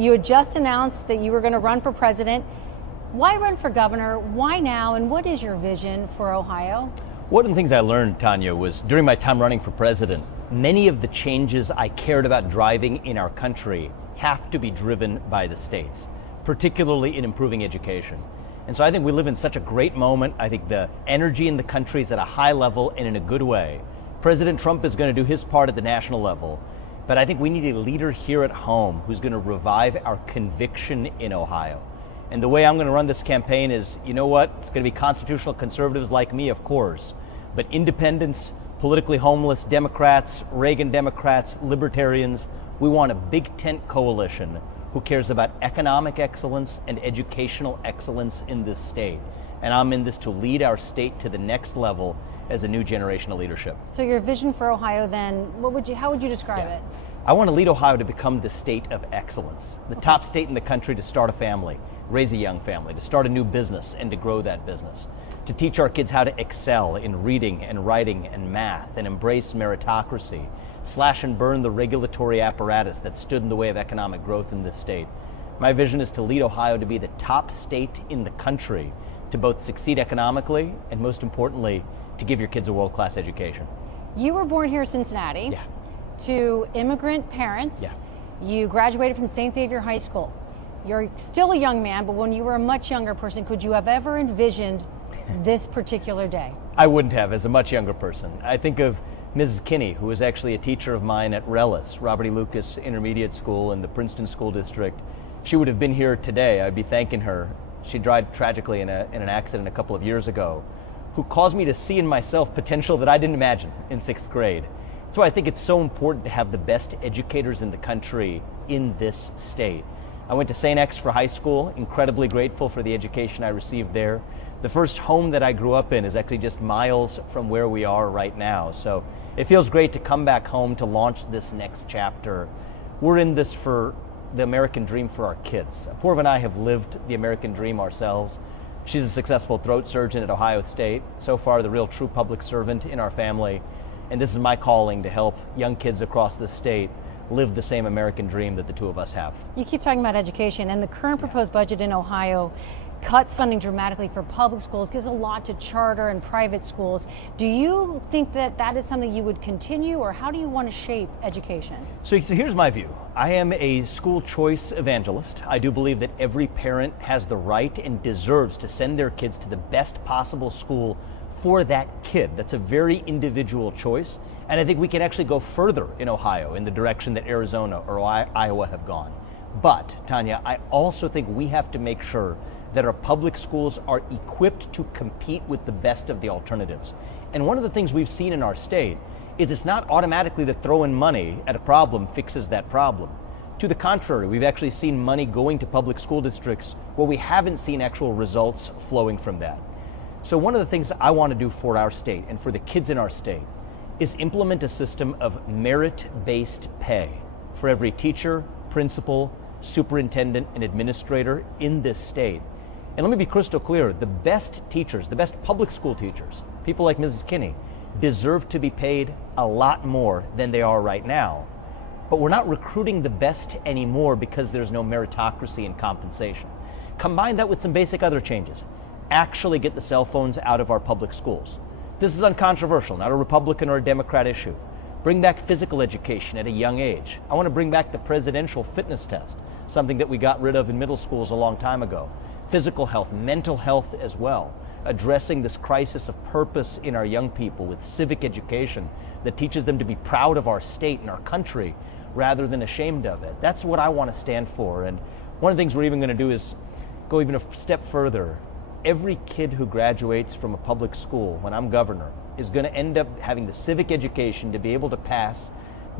You had just announced that you were going to run for president. Why run for governor? Why now? And what is your vision for Ohio? One of the things I learned, Tanya, was during my time running for president, many of the changes I cared about driving in our country have to be driven by the states, particularly in improving education. And so I think we live in such a great moment. I think the energy in the country is at a high level and in a good way. President Trump is going to do his part at the national level, but I think we need a leader here at home who's going to revive our conviction in Ohio. And the way I'm going to run this campaign is, you know what, it's going to be constitutional conservatives like me, of course, but independents, politically homeless Democrats, Reagan Democrats, libertarians. We want a big tent coalition who cares about economic excellence and educational excellence in this state. And I'm in this to lead our state to the next level as a new generation of leadership. So your vision for Ohio then, how would you describe it? I want to lead Ohio to become the state of excellence, the top state in the country to start a family, raise a young family, to start a new business and to grow that business, to teach our kids how to excel in reading and writing and math and embrace meritocracy, slash and burn the regulatory apparatus that stood in the way of economic growth in this state. My vision is to lead Ohio to be the top state in the country to both succeed economically and, most importantly, to give your kids a world-class education. You were born here in Cincinnati to immigrant parents. You graduated from St. Xavier High School. You're still a young man, but when you were a much younger person, could you have ever envisioned this particular day? I wouldn't have as a much younger person. I think of Mrs. Kinney, who was actually a teacher of mine at Rellis, Robert E. Lucas Intermediate School in the Princeton School District. She would have been here today. I'd be thanking her. She died tragically in an accident a couple of years ago, who caused me to see in myself potential that I didn't imagine in 6th grade. That's why I think it's so important to have the best educators in the country in this state. I went to St. X for high school, incredibly grateful for the education I received there. The first home that I grew up in is actually just miles from where we are right now. So it feels great to come back home to launch this next chapter. We're in this for the American dream for our kids. Apoorv and I have lived the American dream ourselves. She's a successful throat surgeon at Ohio State, so far the real true public servant in our family. And this is my calling to help young kids across the state live the same American dream that the two of us have. You keep talking about education, and the current proposed budget in Ohio cuts funding dramatically for public schools, gives a lot to charter and private schools. Do you think that that is something you would continue, or how do you want to shape education? So here's my view. I am a school choice evangelist. I do believe that every parent has the right and deserves to send their kids to the best possible school for that kid. That's a very individual choice. And I think we can actually go further in Ohio in the direction that Arizona or Iowa have gone. But, Tanya, I also think we have to make sure that our public schools are equipped to compete with the best of the alternatives. And one of the things we've seen in our state is it's not automatically that throwing money at a problem fixes that problem. To the contrary, we've actually seen money going to public school districts where we haven't seen actual results flowing from that. So one of the things I want to do for our state and for the kids in our state is implement a system of merit-based pay for every teacher, principal, superintendent, and administrator in this state. And let me be crystal clear, the best teachers, the best public school teachers, people like Mrs. Kinney, deserve to be paid a lot more than they are right now. But we're not recruiting the best anymore because there's no meritocracy in compensation. Combine that with some basic other changes. Actually get the cell phones out of our public schools. This is uncontroversial, not a Republican or a Democrat issue. Bring back physical education at a young age. I want to bring back the presidential fitness test, something that we got rid of in middle schools a long time ago. Physical health, mental health as well. Addressing this crisis of purpose in our young people with civic education that teaches them to be proud of our state and our country rather than ashamed of it. That's what I want to stand for. And one of the things we're even going to do is go even a step further. Every kid who graduates from a public school when I'm governor is going to end up having the civic education to be able to pass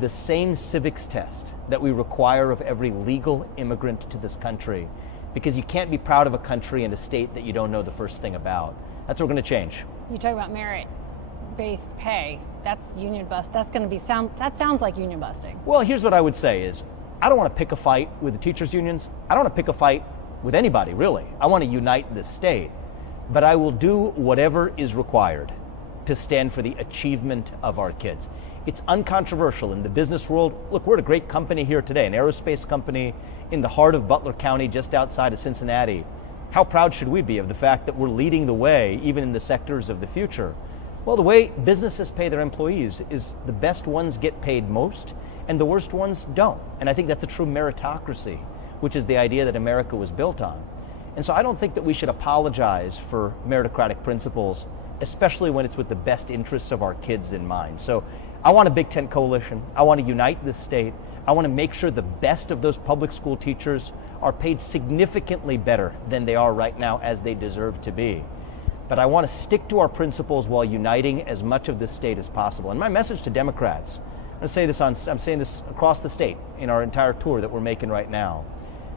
the same civics test that we require of every legal immigrant to this country, because you can't be proud of a country and a state that you don't know the first thing about. That's what we're going to change. You talk about merit-based pay. That's union bust. That's going to be that sounds like union busting. Well, here's what I would say is, I don't want to pick a fight with the teachers unions. I don't want to pick a fight with anybody, really. I want to unite this state. But I will do whatever is required to stand for the achievement of our kids. It's uncontroversial in the business world. Look, we're at a great company here today, an aerospace company in the heart of Butler County, just outside of Cincinnati, how proud should we be of the fact that we're leading the way, even in the sectors of the future? Well, the way businesses pay their employees is the best ones get paid most, and the worst ones don't. And I think that's a true meritocracy, which is the idea that America was built on. And so I don't think that we should apologize for meritocratic principles, especially when it's with the best interests of our kids in mind. So I want a Big Tent coalition. I want to unite this state. I want to make sure the best of those public school teachers are paid significantly better than they are right now, as they deserve to be. But I want to stick to our principles while uniting as much of this state as possible. And my message to Democrats, I'm saying this across the state in our entire tour that we're making right now.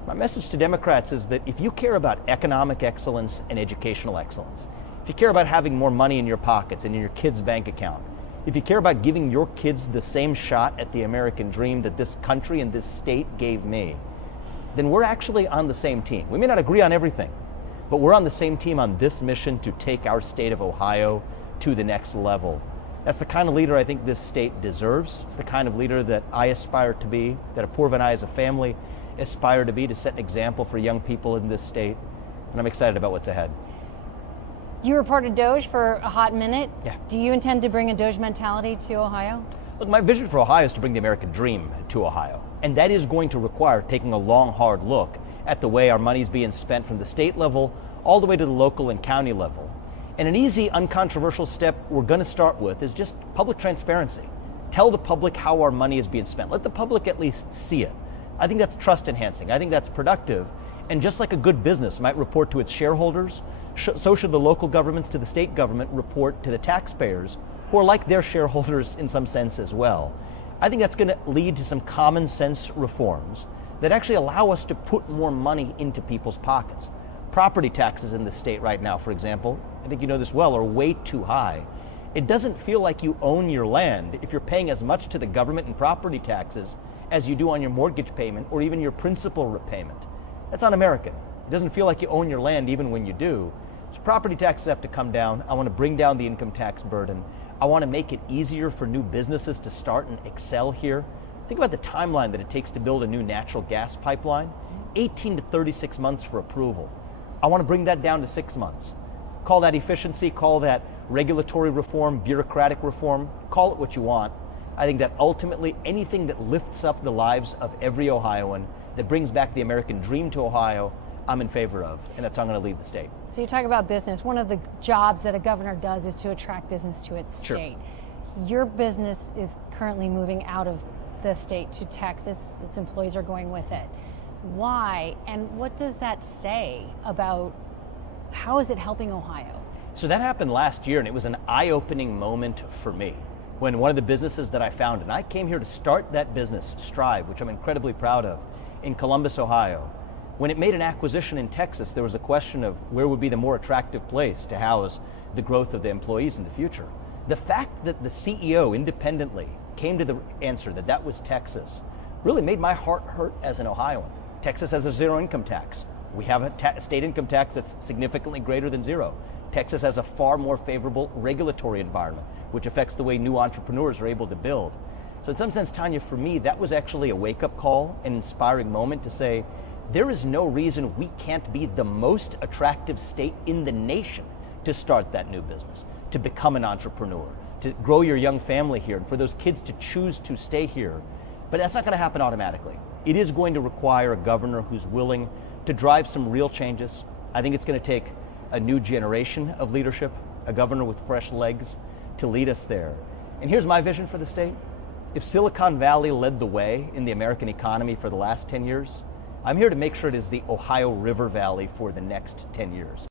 My message to Democrats is that if you care about economic excellence and educational excellence, if you care about having more money in your pockets and in your kids' bank account, if you care about giving your kids the same shot at the American dream that this country and this state gave me, then we're actually on the same team. We may not agree on everything, but we're on the same team on this mission to take our state of Ohio to the next level. That's the kind of leader I think this state deserves. It's the kind of leader that I aspire to be, that Apoorv and I as a family aspire to be, to set an example for young people in this state. And I'm excited about what's ahead. You reported Doge for a hot minute. Yeah. Do you intend to bring a Doge mentality to Ohio? Look, my vision for Ohio is to bring the American dream to Ohio. And that is going to require taking a long, hard look at the way our money is being spent from the state level all the way to the local and county level. And an easy, uncontroversial step we're going to start with is just public transparency. Tell the public how our money is being spent. Let the public at least see it. I think that's trust enhancing. I think that's productive. And just like a good business might report to its shareholders, so should the local governments to the state government report to the taxpayers, who are like their shareholders in some sense as well. I think that's going to lead to some common sense reforms that actually allow us to put more money into people's pockets. Property taxes in the state right now, for example, I think you know this well, are way too high. It doesn't feel like you own your land if you're paying as much to the government in property taxes as you do on your mortgage payment or even your principal repayment. That's un-American. It doesn't feel like you own your land even when you do. So property taxes have to come down. I want to bring down the income tax burden. I want to make it easier for new businesses to start and excel here. Think about the timeline that it takes to build a new natural gas pipeline. 18 to 36 months for approval. I want to bring that down to 6 months. Call that efficiency, call that regulatory reform, bureaucratic reform, call it what you want. I think that ultimately anything that lifts up the lives of every Ohioan, that brings back the American dream to Ohio, I'm in favor of, and that's how I'm going to lead the state. So you talk about business. One of the jobs that a governor does is to attract business to its state. Your business is currently moving out of the state to Texas. Its employees are going with it. Why, and what does that say about how is it helping Ohio? So that happened last year, and it was an eye-opening moment for me. When one of the businesses that I founded, and I came here to start that business, Strive, which I'm incredibly proud of, in Columbus, Ohio. When it made an acquisition in Texas, there was a question of where would be the more attractive place to house the growth of the employees in the future. The fact that the CEO independently came to the answer that that was Texas really made my heart hurt as an Ohioan. Texas has a zero income tax. We have a state income tax that's significantly greater than zero. Texas has a far more favorable regulatory environment, which affects the way new entrepreneurs are able to build. So in some sense, Tanya, for me, that was actually a wake-up call, an inspiring moment to say, there is no reason we can't be the most attractive state in the nation to start that new business, to become an entrepreneur, to grow your young family here, and for those kids to choose to stay here. But that's not going to happen automatically. It is going to require a governor who's willing to drive some real changes. I think it's going to take a new generation of leadership, a governor with fresh legs to lead us there. And here's my vision for the state. If Silicon Valley led the way in the American economy for the last 10 years, I'm here to make sure it is the Ohio River Valley for the next 10 years.